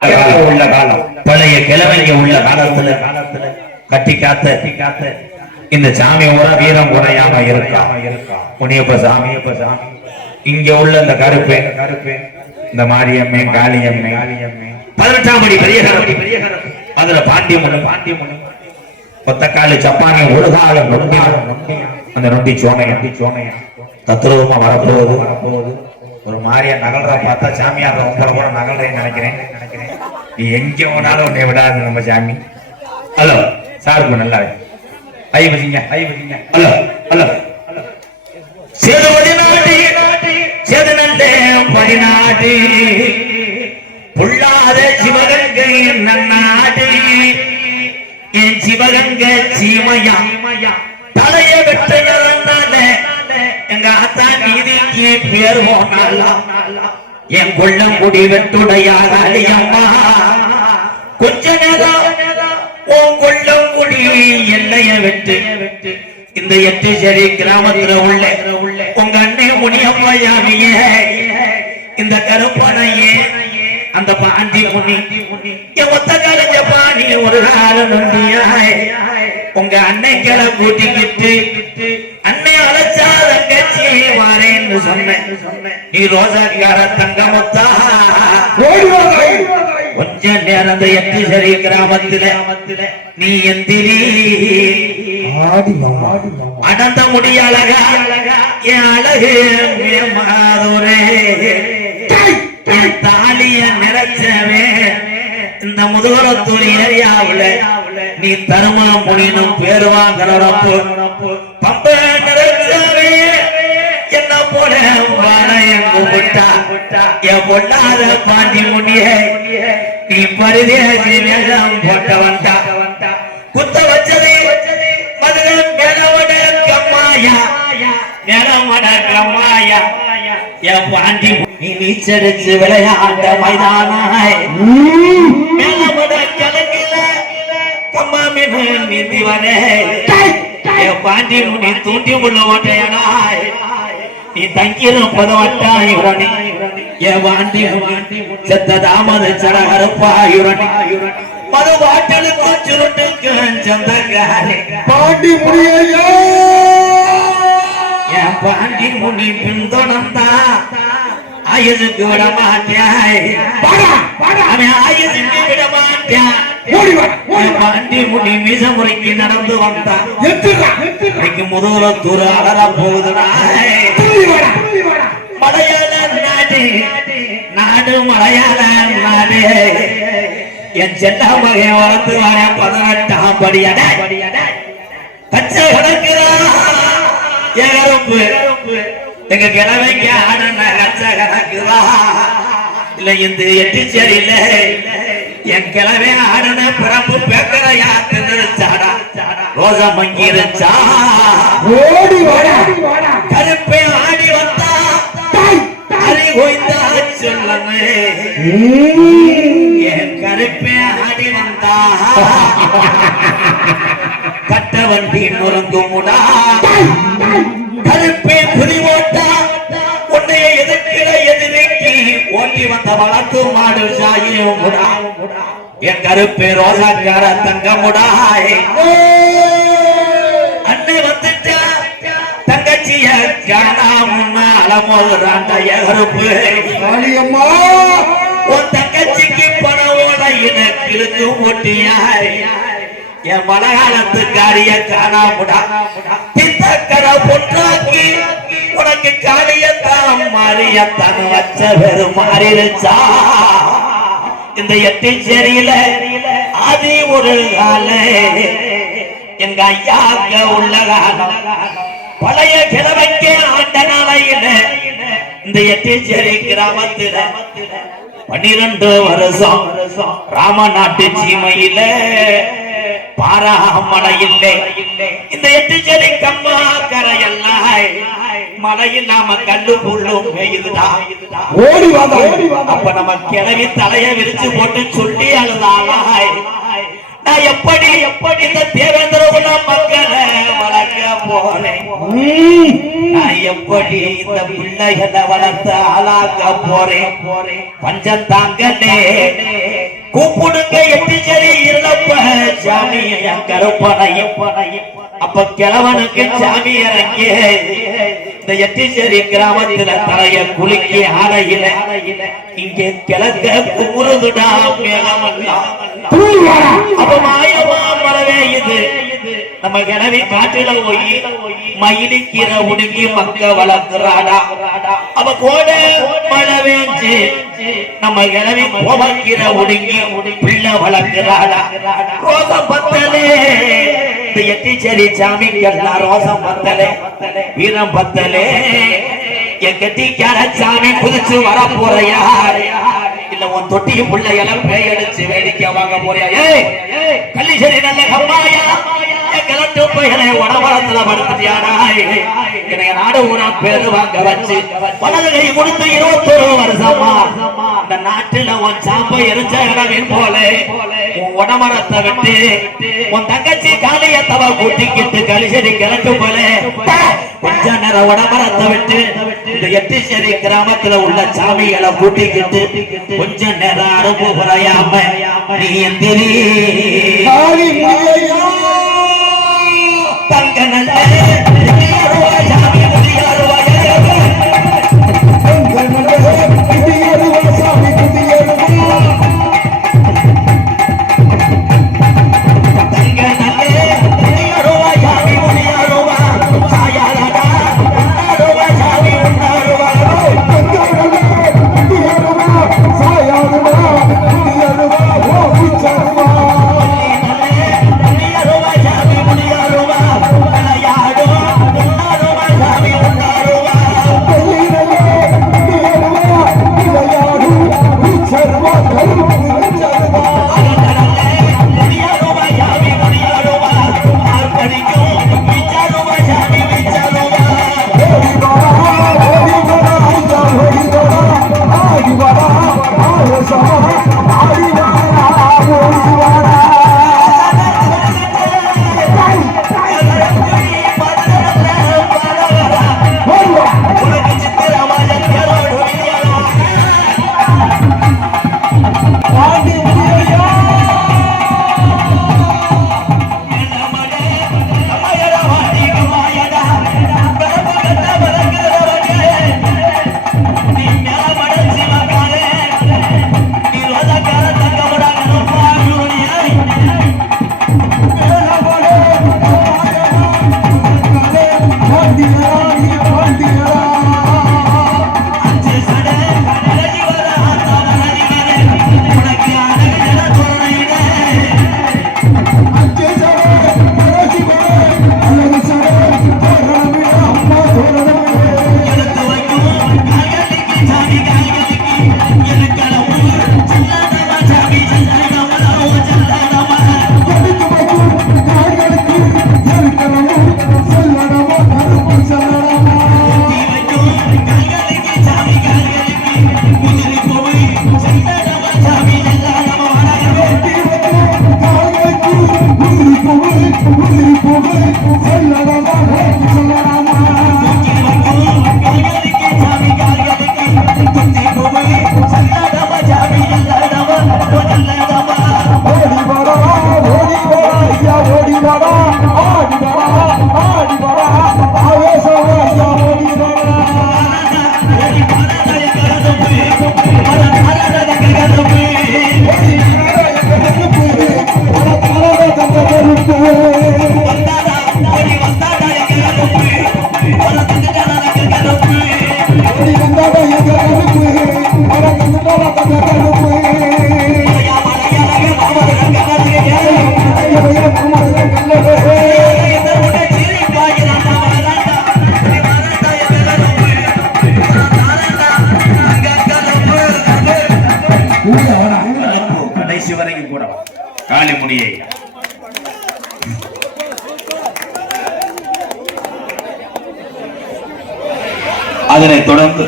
உள்ள காலம். பழைய கிழமைங்க உள்ள காலத்துல காலத்துல கட்டி காத்த காத்த இந்த சாமி ஊரா வீரம் குறையாம இருக்கா? முனியப்ப சாமி அப்ப சாமி இங்க உள்ள இந்த கருப்பு கருப்பு இந்த மாரியம்மை காளியம்மை காளியம்மை பதினெட்டாம் படி பெரிய கரப்படி பெரிய கரப்பு அதுல பாண்டியமுன்னு பாண்டியமுன்னு கொத்தக்காலு சப்பானி ஒழுகால நொண்டியால நொண்டியா அந்த நொண்டி சோனையா? நொண்டி சோனையா தத்ரூபமா வரப்போகுது வரப்போகுது. ஒரு மாதிரியா நகல்றா பார்த்தா சாமியார் உங்களை கூட நகல்றேன்னு நினைக்கிறேன். நினைக்கிறேன் நீ எங்க போனாலும் உன்னை விடாது நம்ம சாமி. ஹலோ சாருக்கு நல்லா ஐ வசிங்க ஐ வசிங்க ஹலோ ஹலோ. சேதுபதி நாட்டி சேதுநந்தே பதினாட்டி புள்ளாத சிவகங்கை நன்னாட்டி. என் சிவகங்கை சீமையா. ஆத்தா நீதிக்கு பேர் போனாலா என் கொள்ளம் குடி வெட்டுடையாக அம்மா கொஞ்ச நேரம் உன் கொள்ளம் குடி எல்லைய வெட்டு இந்த எட்டு சரி கிராமத்துல உள்ள உங்க அண்ணே முனியம்மா யாமியே இந்த கருப்பனையே அந்த பாண்டி முனி என் ஒத்த கலைஞ்ச பாணி ஒரு நாள் நம்பியாய் உங்க அன்னைக்களை கூட்டிக்கிட்டு அன்னை வாரேன்னு சொன்னேன். நீ ரோசாக்கார கொஞ்ச நேரம் அந்த நீ எந்திரி அடந்த முடி அழகா. என் அழகு மாதோரே என் தாலிய நிறைச்சவே. இந்த முதுகுளத்தூர் ஏரியாவுல நீ தருமணம் முடினும் பேர் வாங்குறப்போ பம்ப. போல வாழ எங்க விட்டா என் பொண்ணாத பாண்டி முடிய நீ பரிதேசி வேஷம் போட்டவன்டா. குத்த வச்சதே மதுரை மேலவட கம்மாயா. மேலவட கம்மாயா. என் பாண்டி நீ நீச்சடிச்சு விளையாண்ட மைதானாய். மேலவட கிழக்கில கம்மா மீன் நீந்திவனே என் பாண்டி முனி தூண்டி உள்ள ஓட்டையனாய். நீ தங்கிரும் பதவட்டாய் உரணி என் பாண்டி முனி செத்த தாமத சடகருப்பாயுரணி மது பாட்டலுக்கு சுருட்டுக்கு சொந்தக்காரே பாண்டி முடியையா என் பாண்டி முனி பின்தொடர்ந்தா ஆயுதுக்கு விட மாட்டாய் அவன் ஆயுதுக்கு விட மாட்டான் பாண்டி முனி மீச முறைக்கு நடந்து வந்தான். இன்னைக்கு முதல்ல தூர அலற போகுதுடா. மலையாள நாடு நாடு மலையாள நாடு. என் செல்ல மகன் வளர்த்து வர பதினெட்டாம் படியட பச்சை கிடக்குறா எகருப்பு எங்க கிழமைக்கு ஆடுன கச்ச கிடக்குறா இல்ல இந்த எட்டு சரியில்ல என் கிழமை ஆடுன பிறப்பு பேக்கரையா தின்னுச்சாடா ரோசா மங்கிருச்சா ஓடி வாடா. கருப்பை ஆடி வந்தா. அரி கோய்ந்தா சொல்லமே என் கருப்பை ஆடி வந்தா. கட்ட வண்டி முறங்குமுடா கருப்பை புலி ஓட்டா உன்னைய எதிர்க்கிற எதிர்க்கு ஓட்டி வந்த வளர்த்து மாடு சாயும் முடா என் கருப்பை ரோசாக்கார தங்கமுடாய். அன்னை வந்துட்டா தங்கச்சிய காணாம அலமோதுறாண்ட எகருப்பு காளியம்மா! உன் தங்கச்சிக்கு பணம் ஓட இனக்கிழுக்கு ஓட்டியாய். என் மலகாலத்து காரிய காணாமுடா. பித்தக்கர பொன்னாக்கி உனக்கு காரியத்தான் மாறியத்தான் வச்ச பேரு மாறிடுச்சா இந்த எட்டில் சரியில அது ஒரு கால. எங்க ஐயாக்க உள்ள காலம். பழைய கிழமைக்கு ஆண்ட நாளையில இந்த எட்டில் சரி கிராமத்துல பன்னிரண்டு வருஷம் ராமநாட்டு சீமையில பாராமலையில்ல இந்த எட்டு செடி கம்மா கரையெல்லாம் மலையில் நாம ஓடி வாடா. ஓடி வாடா. அப்ப நம்ம கிளவி தலைய விரிச்சு போட்டு சொல்லி அழுதாளாய் நான் எப்படி எப்படி இந்த தேவேந்திர குல மக்களை வளர்க்க போறேன்? நான் எப்படி இந்த பிள்ளைகளை வளர்த்து ஆளாக்க போறேன்? பஞ்சம் தாங்கலே கண்ணியன் கருப்பனையும். அப்ப கிழவனுக்கு சாமி இறங்கி. இந்த எட்டிச்சேரி கிராமத்துல தலைய குலுக்கி அறையில இங்கே கிழக்க குமுறுதுடா மேகமெல்லாம் மரவே இது. நம்ம கிணவி காட்டுல போய் மயிலிக்கிற உடுங்கி மக்க வளர்க்கிறாடா. அவ கோட மழை வேஞ்சு நம்ம கிணவி கோபக்கிற உடுங்கி பிள்ளை வளர்க்கிறாடா. ரோசம் பத்தலே. இந்த எட்டிச்சேரி சாமிக்கெல்லாம் ரோசம் பத்தலே. வீரம் பத்தலே. என் கட்டிக்கார சாமி குதிச்சு வர போறையா இல்ல உன் தொட்டிக்கு பிள்ளையெல்லாம் பேயடிச்சு வேடிக்கை வாங்க போறியா? ஏய் கள்ளிசரி நல்ல கம்மாயா? என் கிழட்டு உடம்பரத்துல நாடு ஊரா பேரு வாங்க வச்சு கொடுத்து இருபத்தொரு வருஷமா இந்த நாட்டுல உன் சாப்ப எரிஞ்ச இடவின் போல. உன் உடமரத்தை விட்டு உன் தங்கச்சி கூட்டிக்கிட்டு போல. கொஞ்ச நேரம் விட்டு இந்த எட்டிச்சேரி கிராமத்துல உள்ள சாமிகளை கூட்டிக்கிட்டு கொஞ்ச நேரம் அனுப்பு புறையாம நீ எந்திரி. தங்க நல்ல hermano, hermano. Amém. காளிமுனியை அதனைத் தொடர்ந்து